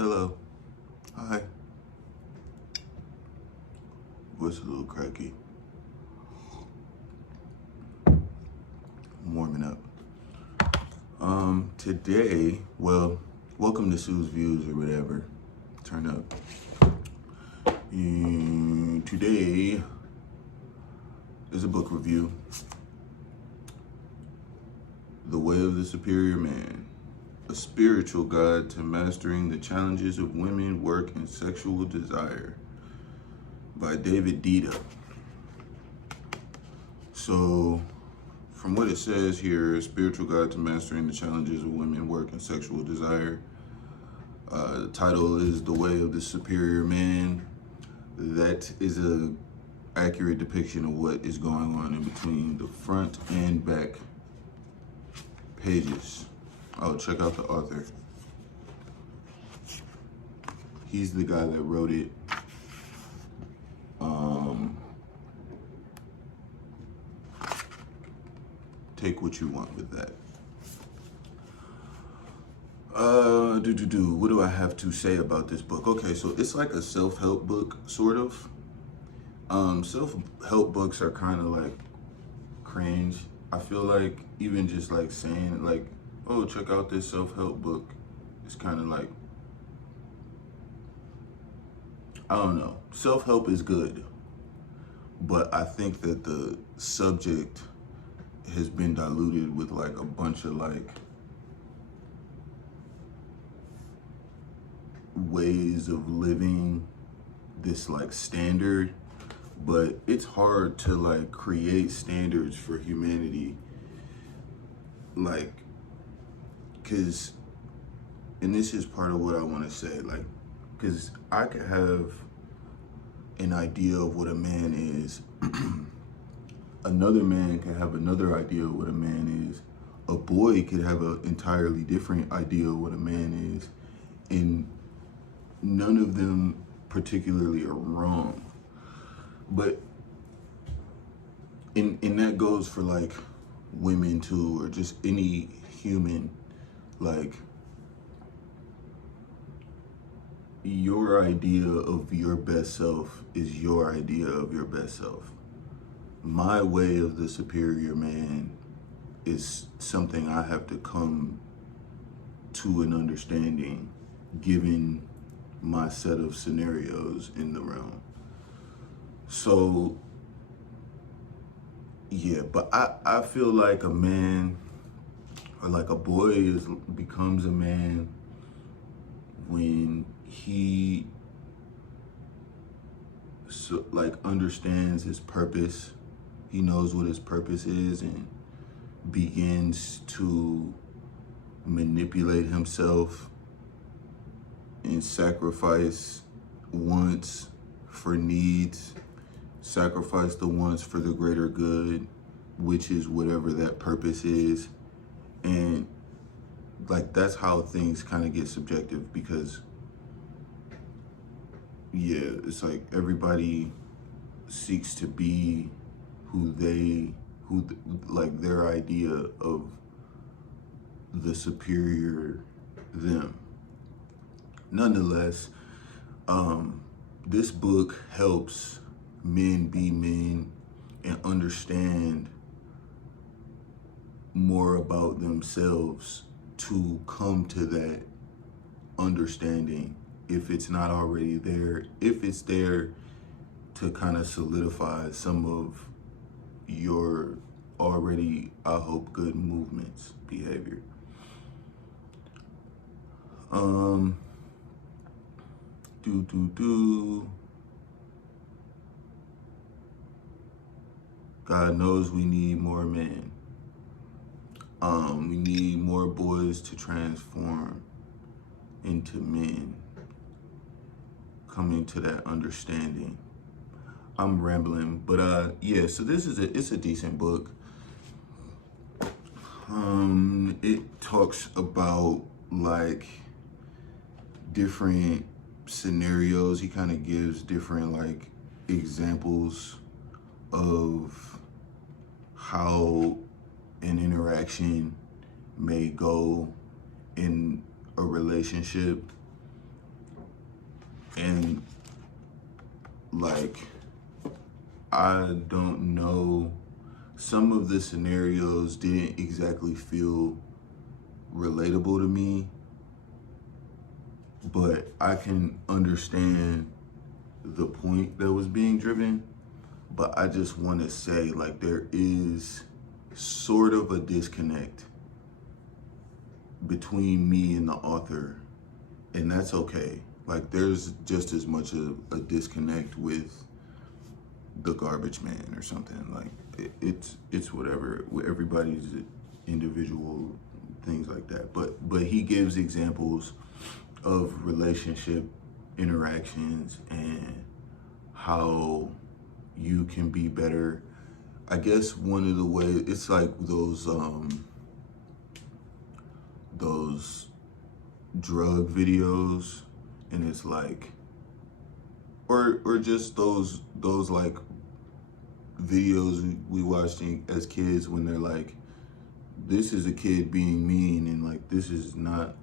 Hello. Hi. Voice a little cracky. I'm warming up. Today, welcome to Sue's Views or whatever. Turn up. Today is a book review. The Way of the Superior Man. A spiritual guide to mastering the challenges of women, work, and sexual desire by David Deida. So, from what it says here, a spiritual guide to mastering the challenges of women, work, and sexual desire. The title is The Way of the Superior Man. That is a accurate depiction of what is going on in between the front and back pages. Oh, check out the author. He's the guy that wrote it. Take what you want with that. What do I have to say about this book? Okay, so it's like a self-help book, sort of. Self-help books are kind of like cringe. I feel like even just like saying like, oh, check out this self-help book. It's kind of like, I don't know. Self-help is good, but I think that the subject has been diluted with like a bunch of like ways of living this like standard, but it's hard to like create standards for humanity, like, cause, and this is part of what I want to say, like, cause I could have an idea of what a man is. Another man can have another idea of what a man is. A boy could have an entirely different idea of what a man is. And none of them particularly are wrong. But, and that goes for like women too, or just any human. Like, your idea of your best self is your idea of your best self. My way of the superior man is something I have to come to an understanding given my set of scenarios in the realm. So, yeah, but I feel like a man, or like a boy becomes a man when he like understands his purpose. He knows what his purpose is and begins to manipulate himself and sacrifice wants for needs, sacrifice the wants for the greater good, which is whatever that purpose is. And like, that's how things kind of get subjective, because yeah, it's like everybody seeks to be like their idea of the superior them. Nonetheless, this book helps men be men and understand more about themselves to come to that understanding, if it's not already there, if it's there, to kind of solidify some of your already, I hope, good movements, behavior. God knows we need more men. We need more boys to transform into men, coming to that understanding. I'm rambling, but yeah, so this is it's a decent book. It talks about like different scenarios. He kind of gives different like examples of how an interaction may go in a relationship. And like, I don't know, some of the scenarios didn't exactly feel relatable to me, but I can understand the point that was being driven. But I just want to say, like, there is sort of a disconnect between me and the author, and that's okay. Like, there's just as much a disconnect with the garbage man or something. Like, it's whatever. Everybody's individual things like that. But he gives examples of relationship interactions and how you can be better. I guess one of the ways, it's like those drug videos, and it's like, or just those like videos we watched as kids when they're like, this is a kid being mean, and like, this is not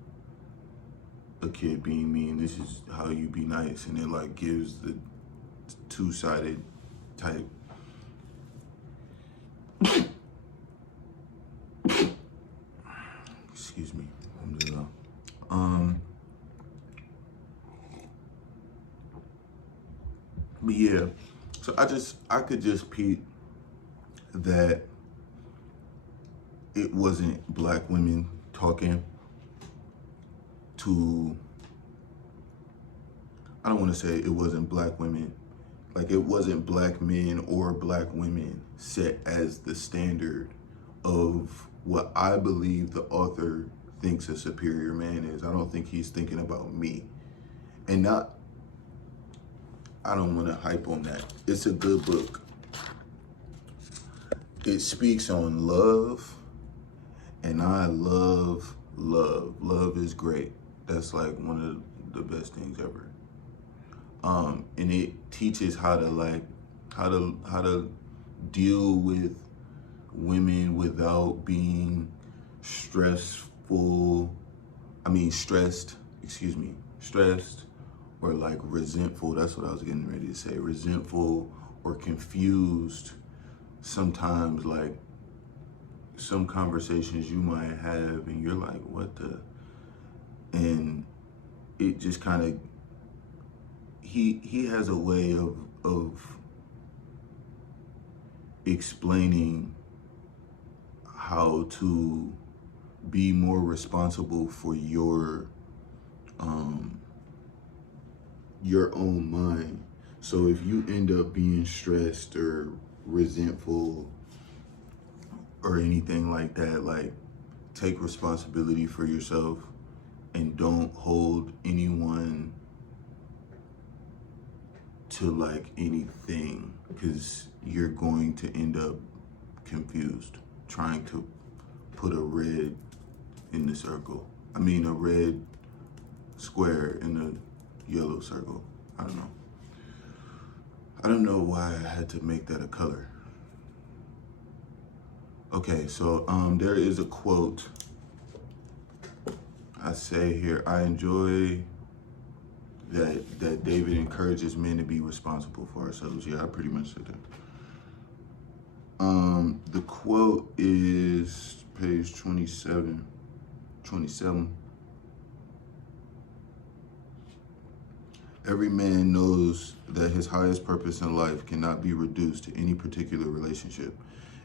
a kid being mean, this is how you be nice, and it like gives the two-sided type. Excuse me. But yeah, so I could just peep that it wasn't black women talking to, I don't want to say it wasn't black women, like it wasn't black men or black women set as the standard of what I believe the author thinks a superior man is. I don't think he's thinking about me. And I don't want to hype on that. It's a good book. It speaks on love, and I love love. Love is great. That's like one of the best things ever. And it teaches how to deal with women without being stressed, or like resentful. That's what I was getting ready to say. Resentful or confused. Sometimes, like, some conversations you might have and you're like, what the? And it just kind of, he has a way of explaining how to be more responsible for your own mind. So if you end up being stressed or resentful or anything like that, like, take responsibility for yourself and don't hold anyone to like anything, because you're going to end up confused trying to put a red in the circle. I mean, a red square in a yellow circle. I don't know why I had to make that a color. Okay, so there is a quote I say here. I enjoy that David encourages men to be responsible for ourselves. Yeah, I pretty much said that. The quote is page 27. Every man knows that his highest purpose in life cannot be reduced to any particular relationship.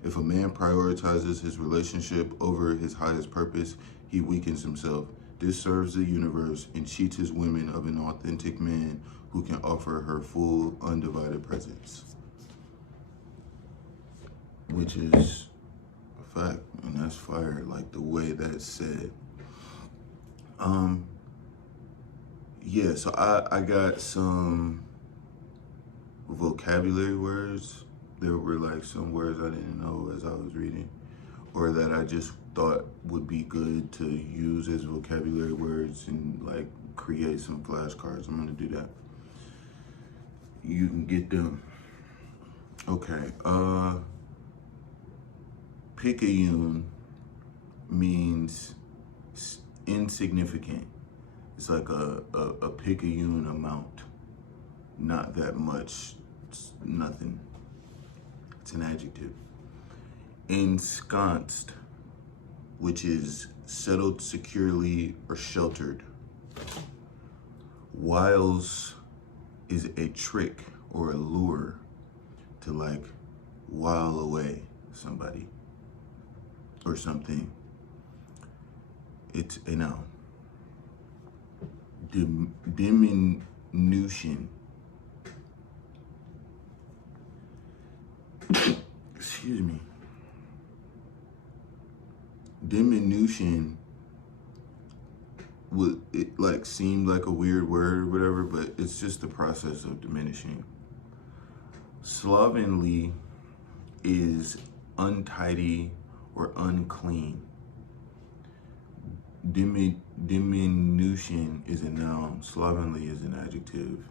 If a man prioritizes his relationship over his highest purpose, he weakens himself, disserves the universe, and cheats his women of an authentic man who can offer her full, undivided presence. Which is a fact, and that's fire, like the way that's said. Yeah, so I got some vocabulary words. There were like some words I didn't know as I was reading, or that I just thought would be good to use as vocabulary words and like create some flashcards. I'm gonna do that. You can get them. Okay, picayune means insignificant. It's like a picayune amount. not that much, it's nothing. It's an adjective. Ensconced, which is settled securely or sheltered. Wiles is a trick or a lure to like while away somebody or something. It's a noun. Diminution. Excuse me. Diminution would it like seemed like a weird word or whatever, but it's just the process of diminishing. Slovenly is untidy or unclean. Diminution is a noun. Slovenly is an adjective.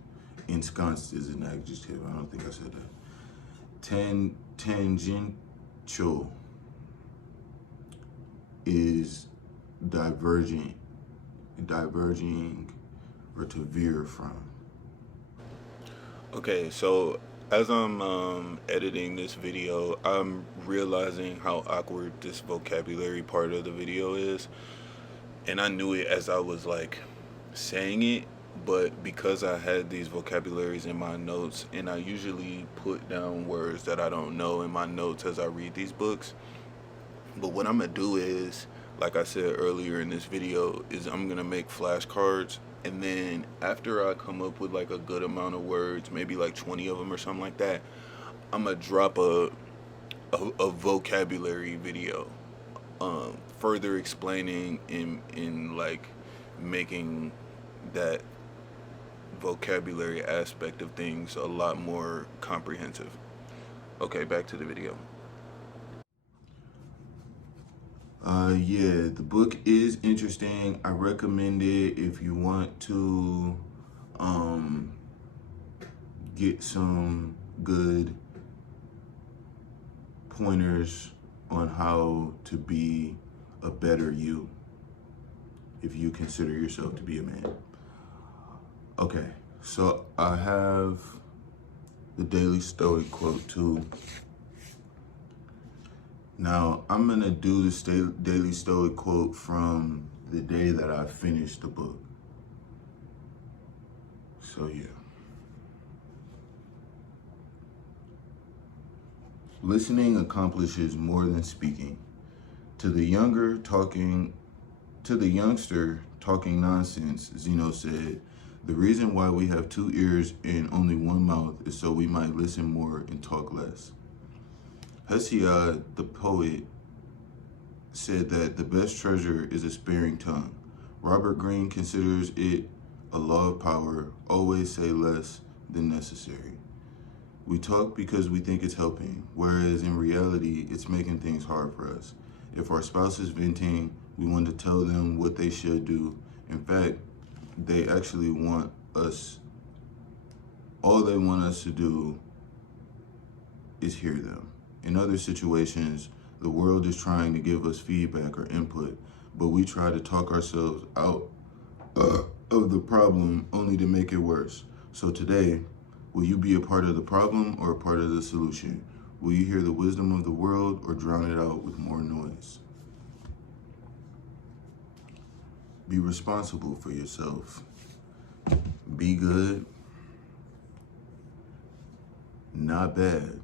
Ensconced is an adjective. I don't think I said that. Tangential is diverging or to veer from. Okay, so as I'm editing this video, I'm realizing how awkward this vocabulary part of the video is. And I knew it as I was like saying it, but because I had these vocabularies in my notes, and I usually put down words that I don't know in my notes as I read these books. But what I'm gonna do is, like I said earlier in this video, is I'm gonna make flashcards, and then after I come up with like a good amount of words, maybe like 20 of them or something like that, I'm gonna drop a vocabulary video, further explaining in like making that vocabulary aspect of things a lot more comprehensive. Okay, back to the video. Yeah, the book is interesting. I recommend it if you want to get some good pointers on how to be a better you if you consider yourself to be a man. Okay, so I have the Daily Stoic quote too. Now, I'm gonna do this Daily Stoic quote from the day that I finished the book. So yeah. Listening accomplishes more than speaking. To the youngster talking nonsense, Zeno said, the reason why we have 2 ears and only 1 mouth is so we might listen more and talk less. Hesiod, the poet, said that the best treasure is a sparing tongue. Robert Greene considers it a law of power, always say less than necessary. We talk because we think it's helping, whereas in reality, it's making things hard for us. If our spouse is venting, we want to tell them what they should do. In fact, they actually want us, all they want us to do is hear them. In other situations, the world is trying to give us feedback or input, but we try to talk ourselves out of the problem only to make it worse. So today, will you be a part of the problem or a part of the solution? Will you hear the wisdom of the world or drown it out with more noise? Be responsible for yourself. Be good, not bad.